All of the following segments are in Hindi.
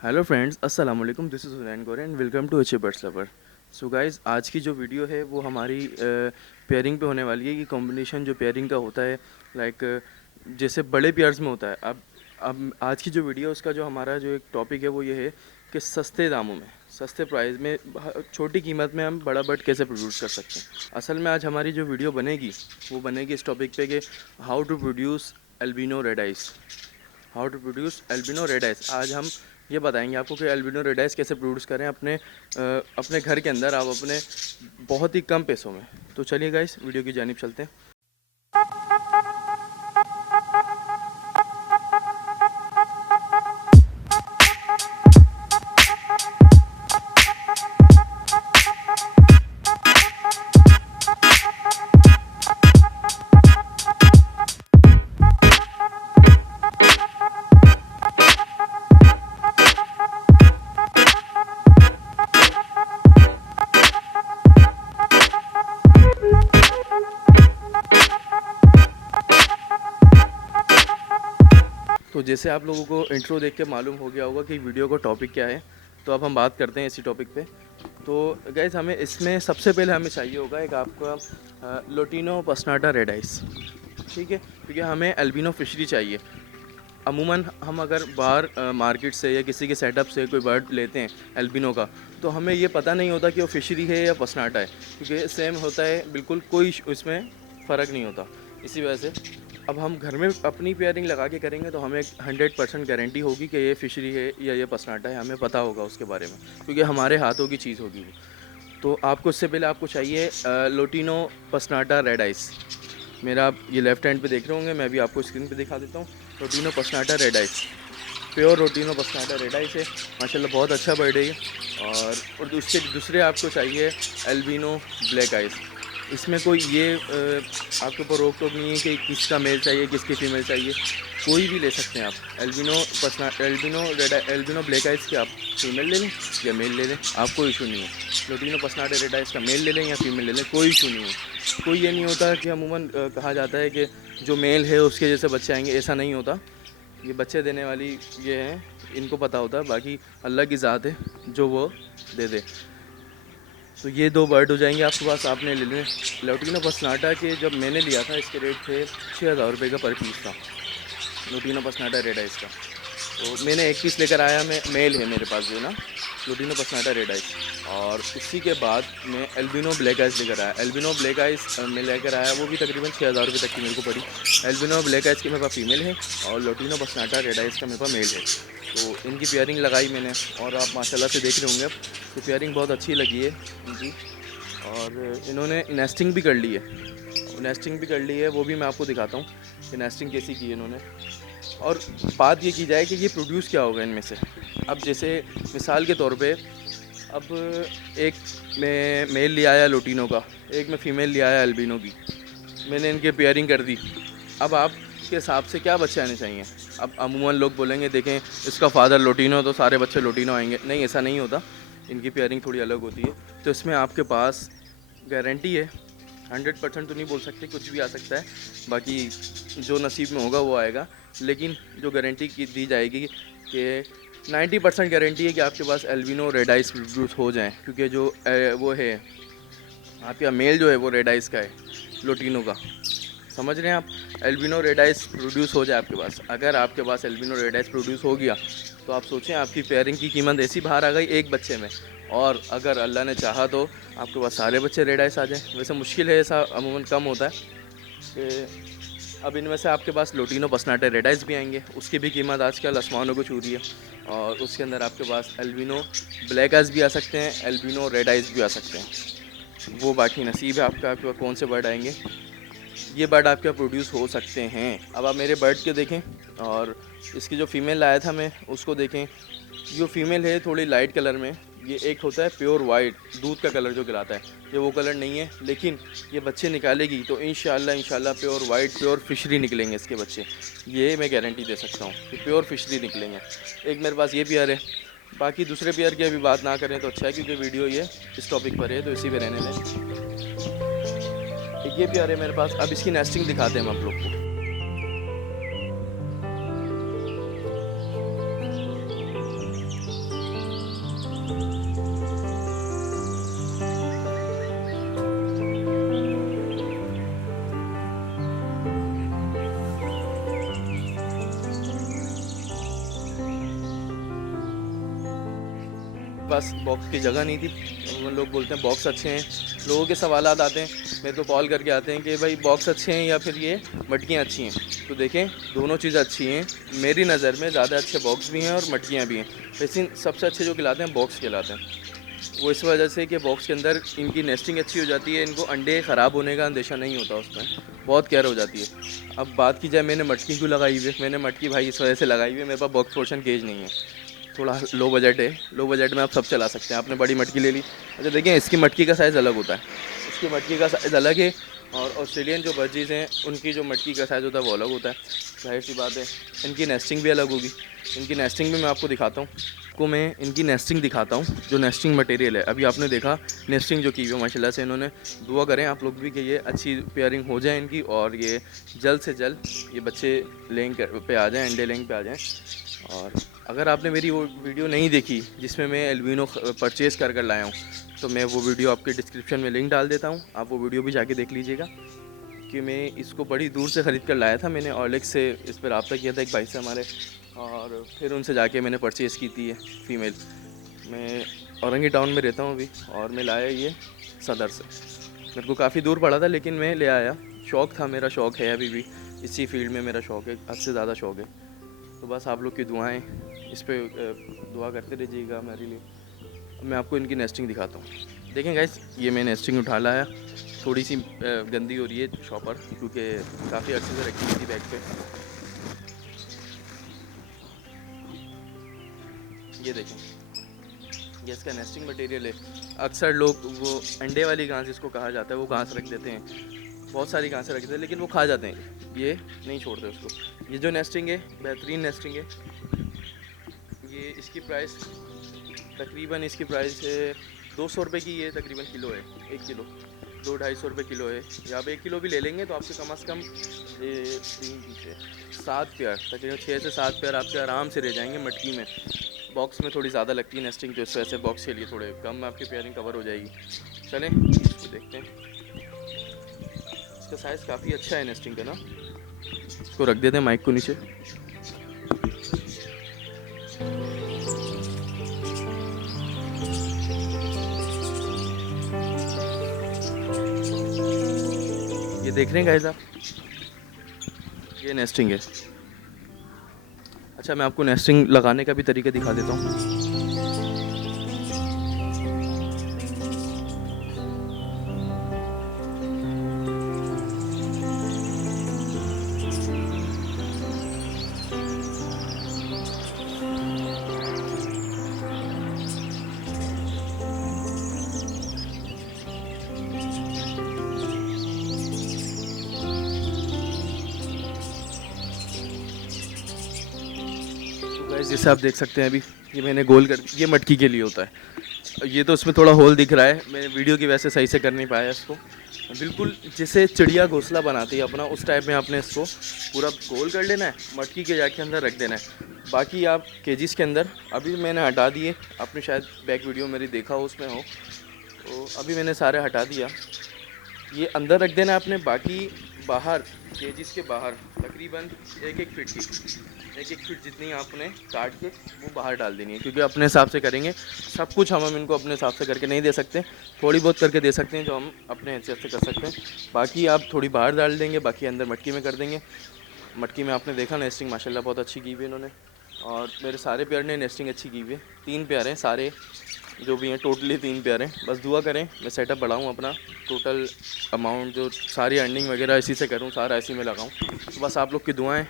हेलो फ्रेंड्स, अस्सलाम वालेकुम। This is Hussain Gore and welcome to H birds lover. So guys, आज की जो वीडियो है वो हमारी पेयरिंग पे होने वाली है। ये कॉम्बिनेशन जो पेयरिंग का होता है, लाइक जैसे बड़े पेयर्स में होता है। अब आज की जो वीडियो, उसका जो हमारा जो एक टॉपिक है वो ये है कि सस्ते दामों में, सस्ते प्राइस में, छोटी कीमत में हम बड़ा बर्ड कैसे प्रोड्यूस कर सकते हैं। असल में आज हमारी जो वीडियो बनेगी वो बनेगी इस टॉपिक पे कि how to produce albino red eyes. How to produce albino red eyes. आज हम ये बताएंगे आपको कि एल्बिनो रेड आइस कैसे प्रोड्यूस करें अपने घर के अंदर, आप अपने बहुत ही कम पैसों में। तो चलिए गाइस, वीडियो की जानिब चलते हैं। तो जैसे आप लोगों को इंट्रो देख के मालूम हो गया होगा कि वीडियो का टॉपिक क्या है, तो अब हम बात करते हैं इसी टॉपिक पे। तो गाइस, हमें इसमें सबसे पहले हमें चाहिए होगा एक आपका लोटिनो पसनाटा रेड आइस। ठीक है, क्योंकि हमें एल्बिनो फिशरी चाहिए। अमूमन हम अगर बाहर मार्केट से या किसी के सेटअप से कोई बर्ड लेते हैं एल्बिनो का, तो हमें ये पता नहीं होता कि वो फिशरी है या पसनाटा है, क्योंकि सेम होता है बिल्कुल, कोई इसमें फ़र्क नहीं होता। इसी वजह से अब हम घर में अपनी पेयरिंग लगा के करेंगे तो हमें 100% गारंटी होगी कि ये फिशरी है या ये पसनाटा है। हमें पता होगा उसके बारे में, क्योंकि हमारे हाथों की चीज़ होगी वो। तो आपको इससे पहले आपको चाहिए लोटिनो पसनाटा रेड आइस। मेरा आप ये लेफ़्ट हैंड पे देख रहे होंगे, मैं भी आपको स्क्रीन पे दिखा देता हूँ। रोटिनो पसनाटा रेड आइस, प्योर रोटिनो पसनाटा रेड आइस है। माशाल्लाह बहुत अच्छा बर्ड है ये। और दूसरे आपको चाहिए एल्बिनो ब्लैक आइस। इसमें कोई ये आपके ऊपर रोक टोक नहीं है कि किसका मेल चाहिए किसकी फ़ीमेल चाहिए, कोई भी ले सकते हैं आप। एल्बिनो ब्लैक आइस के आप फीमेल ले लें या मेल ले लें, आपको इशू नहीं है। लोटिनो पसनाटा रेड आइस का मेल ले लें या फीमेल ले लें, कोई इशू नहीं है। कोई ये नहीं होता कि अमूमन कहा जाता है कि जो मेल है उसके जैसे बच्चे आएंगे, ऐसा नहीं होता। ये बच्चे देने वाली ये हैं, इनको पता होता है। बाकी अल्लाह की ज़ात है, जो वो दे दे। तो ये दो बर्ड हो जाएंगे आपके पास, आपने ले लें। लोटिनो पसनाटा के जब मैंने लिया था, इसके रेट थे 6,000 रुपये का पर पीस था, लोटिनो पसनाटा रेड आइस का। तो मैंने एक पीस लेकर आया, मैं मेल है मेरे पास जो है ना, लोटिनो पसनाटा रेड आइस। और इसी के बाद मैं एल्बिनो ब्लैक आइस लेकर आया। एल्बिनो ब्लैक आइस मैं लेकर आया, वो भी तकरीबन 6,000 रुपये तक की मेरे को पड़ी। एल्बिनो ब्लैक आइस की मेरे पास फीमेल है और लोटिनो पसनाटा रेड आइस का मेरे पास मेल है। तो इनकी पेयरिंग लगाई मैंने, और आप माशाल्लाह से देख रहे होंगे अब तो पेयरिंग बहुत अच्छी लगी है इनकी। और इन्होंने नेस्टिंग भी कर ली है, नेस्टिंग भी कर ली है, वो भी मैं आपको दिखाता हूँ कि नेस्टिंग कैसी की है इन्होंने। और बात ये की जाए कि ये प्रोड्यूस क्या होगा इनमें से। अब जैसे मिसाल के तौर पे, अब एक मैं मेल ले आया लोटिनो का, एक मैं फ़ीमेल ले आया एल्बिनो की, मैंने इनके पेयरिंग कर दी। अब आपके हिसाब से क्या बच्चे आने चाहिए? अब अमूमन लोग बोलेंगे देखें इसका फ़ादर लोटिनो तो सारे बच्चे लोटिनो आएंगे। नहीं, ऐसा नहीं होता, इनकी पेयरिंग थोड़ी अलग होती है। तो इसमें आपके पास गारंटी है, 100% तो नहीं बोल सकते, कुछ भी आ सकता है, बाकी जो नसीब में होगा वो आएगा। लेकिन जो गारंटी की दी जाएगी कि 90% गारंटी है कि आपके पास एल्बिनो रेड आइस प्रोड्यूस हो जाएँ, क्योंकि जो वो है आपका मेल जो है वो रेड आइस का है, लोटिनो का। समझ रहे हैं आप? एल्बिनो रेड आइस प्रोड्यूस हो जाए आपके पास, अगर आपके पास एल्बिनो रेड आइस प्रोड्यूस हो गया तो आप सोचें आपकी पेयरिंग की कीमत ऐसी बाहर आ गई एक बच्चे में। और अगर अल्लाह ने चाहा तो आपके पास सारे बच्चे रेड आइस आ जाएँ। वैसे मुश्किल है, ऐसा अमूमन कम होता है कि अब इनमें से आपके पास लोटिनो पसनाटे रेड आइस भी आएंगे, उसकी भी कीमत आजकल आसमानों को छू रही है। और उसके अंदर आपके पास एल्बिनो ब्लैक आइस भी आ सकते हैं, एल्बिनो रेड आइस भी आ सकते हैं। वो बाकी नसीब है आपका, आपके पास कौन से बर्ड आएंगे। ये बर्ड आपके प्रोड्यूस हो सकते हैं। अब आप मेरे बर्ड के देखें, और इसकी जो फ़ीमेल लाया था मैं उसको देखें। जो फ़ीमेल है थोड़ी लाइट कलर में, ये एक होता है प्योर वाइट, दूध का कलर जो गिराता है, ये वो कलर नहीं है। लेकिन ये बच्चे निकालेगी तो इंशाल्लाह प्योर वाइट, प्योर फिशरी निकलेंगे इसके बच्चे। ये मैं गारंटी दे सकता हूँ कि प्योर फिशरी निकलेंगे। एक मेरे पास ये पेयर है, बाकी दूसरे पेयर की अभी बात ना करें तो अच्छा है, क्योंकि वीडियो ये इस टॉपिक पर है तो इसी पे रहने दें। एक ये पेयर है मेरे पास। अब इसकी नेस्टिंग दिखाते हैं हम आप लोग को। पास बॉक्स की जगह नहीं थी। उन लोग बोलते हैं बॉक्स अच्छे हैं, लोगों के सवालात आते हैं, मेरे को कॉल करके आते हैं कि भाई बॉक्स अच्छे हैं या फिर ये मटकियाँ अच्छी हैं। तो देखें, दोनों चीज़ अच्छी हैं। मेरी नज़र में ज़्यादा अच्छे बॉक्स भी हैं और मटकियाँ भी हैं, लेकिन सबसे अच्छे जो खिलाते हैं बॉक्स खिलाते हैं। वो इस वजह से कि बॉक्स के अंदर इनकी नेस्टिंग अच्छी हो जाती है, इनको अंडे ख़राब होने का अंदेशा नहीं होता, उसमें बहुत केयर हो जाती है। अब बात की जाए मैंने मटकी क्यों लगाई हुई है, मैंने मटकी भाई इस वजह से लगाई हुई है, मेरे पास बॉक्स पोर्शन केज नहीं है, थोड़ा लो बजट है। लो बजट में आप सब चला सकते हैं। आपने बड़ी मटकी ले ली, अच्छा देखिए इसकी मटकी का साइज़ अलग होता है, इसकी मटकी का साइज़ अलग है, और ऑस्ट्रेलियन जो बर्जीज़ हैं उनकी जो मटकी का साइज़ होता है वो अलग होता है। जाहिर सी बात है इनकी नेस्टिंग भी अलग होगी। इनकी नेस्टिंग भी मैं आपको दिखाता हूँ, आपको मैं इनकी नेस्टिंग दिखाता हूँ, जो नेस्टिंग मटेरियल है। अभी आपने देखा नेस्टिंग जो की हुई है माशाल्लाह से इन्होंने। दुआ करें आप लोग भी कि ये अच्छी पेयरिंग हो जाए इनकी, और ये जल्द से जल्द ये बच्चे लेंग पे आ जाएँ, अंडे लेंग पे आ जाएँ। और अगर आपने मेरी वो वीडियो नहीं देखी जिसमें मैं एल्बिनो परचेज़ कर लाया हूँ, तो मैं वो वीडियो आपके डिस्क्रिप्शन में लिंक डाल देता हूँ, आप वो वीडियो भी जाके देख लीजिएगा। कि मैं इसको बड़ी दूर से ख़रीद कर लाया था, मैंने OLX से इस पर रब्ता किया था एक भाई से हमारे, और फिर उनसे जाके मैंने परचेज़ की थी ये फ़ीमेल। मैं औरंगी टाउन में रहता हूँ अभी, और मैं लाया ये सदर से। मेरे को काफ़ी दूर पड़ा था लेकिन मैं ले आया, शौक़ था मेरा, शौक़ है अभी भी, इसी फील्ड में मेरा शौक़ है, हद से ज़्यादा शौक़ है। तो बस आप लोग की दुआएं इस पर दुआ करते रहिएगा मेरे लिए। मैं आपको इनकी नेस्टिंग दिखाता हूँ। देखें गाइस, ये मैं नेस्टिंग उठा लाया, थोड़ी सी गंदी हो रही है शॉपर, क्योंकि काफ़ी अच्छे से रखी हुई थी बैग पे। ये देखें, ये इसका नेस्टिंग मटेरियल है। अक्सर लोग वो अंडे वाली घास जिसको कहा जाता है वो घास रख देते हैं, बहुत सारी घासें रख देते हैं, लेकिन वो खा जाते हैं, ये नहीं छोड़ते उसको। ये जो नेस्टिंग है बेहतरीन नेस्टिंग है। ये इसकी प्राइस तकरीबन, इसकी प्राइस है 200 रुपये की, ये तकरीबन किलो है, 1 किलो 200-250 रुपये किलो है। या आप 1 किलो भी ले लेंगे तो आपके कम से कम 7 पेयर, तकरीबन 6 से 7 पेयर आपके आराम से रह जाएंगे मटकी में। बॉक्स में थोड़ी ज़्यादा लगती है नेस्टिंग, तो इस वजह से बॉक्स के लिए थोड़े कम में आपकी पेयरिंग कवर हो जाएगी। चलें इसको देखते हैं, इसका साइज़ काफ़ी अच्छा है नेस्टिंग का ना। इसको रख देते हैं माइक को नीचे। ये देख रहे हैं गाइस आप, ये नेस्टिंग है। अच्छा मैं आपको नेस्टिंग लगाने का भी तरीका दिखा देता हूँ। जैसे आप देख सकते हैं अभी ये मैंने गोल कर, ये मटकी के लिए होता है। ये तो उसमें थोड़ा होल दिख रहा है, मैंने वीडियो की वजह से सही से कर नहीं पाया इसको। बिल्कुल जैसे चिड़िया घोंसला बनाती है अपना, उस टाइप में आपने इसको पूरा गोल कर लेना है, मटकी के जाके अंदर रख देना है। बाकी आप केजीज़ के अंदर, अभी मैंने हटा दिए, आपने शायद बैक वीडियो मेरी देखा हो उसमें हो, तो अभी मैंने सारे हटा दिया। ये अंदर रख देना है आपने, बाकी बाहर केजीज़ के बाहर तकरीबन 1-1 फीट की, 1-1 फीट जितनी आपने काट के वो बाहर डाल देनी है, क्योंकि अपने हिसाब से करेंगे सब कुछ। हम इनको अपने हिसाब से करके नहीं दे सकते, थोड़ी बहुत करके दे सकते हैं जो हम अपने हैसियत से कर सकते हैं। बाकी आप थोड़ी बाहर डाल देंगे, बाकी अंदर मटकी में कर देंगे। मटकी में आपने देखा नेस्टिंग माशाल्लाह बहुत अच्छी की हुई है इन्होंने, और मेरे सारे पेयर ने नेस्टिंग अच्छी की हुई है। 3 पेयर हैं सारे जो भी हैं, टोटली 3 पेयर हैं। बस दुआ करें मैं सेटअप बढ़ाऊँ अपना, टोटल अमाउंट जो सारी अर्निंग वगैरह इसी से करूँ, सारा इसी में लगाऊँ। तो बस आप लोग की दुआएं,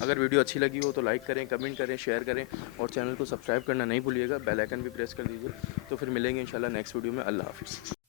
अगर वीडियो अच्छी लगी हो तो लाइक करें, कमेंट करें, शेयर करें, और चैनल को सब्सक्राइब करना नहीं भूलिएगा, बेल आइकन भी प्रेस कर दीजिए। तो फिर मिलेंगे इंशाल्लाह नेक्स्ट वीडियो में। अल्लाह हाफ़िज़।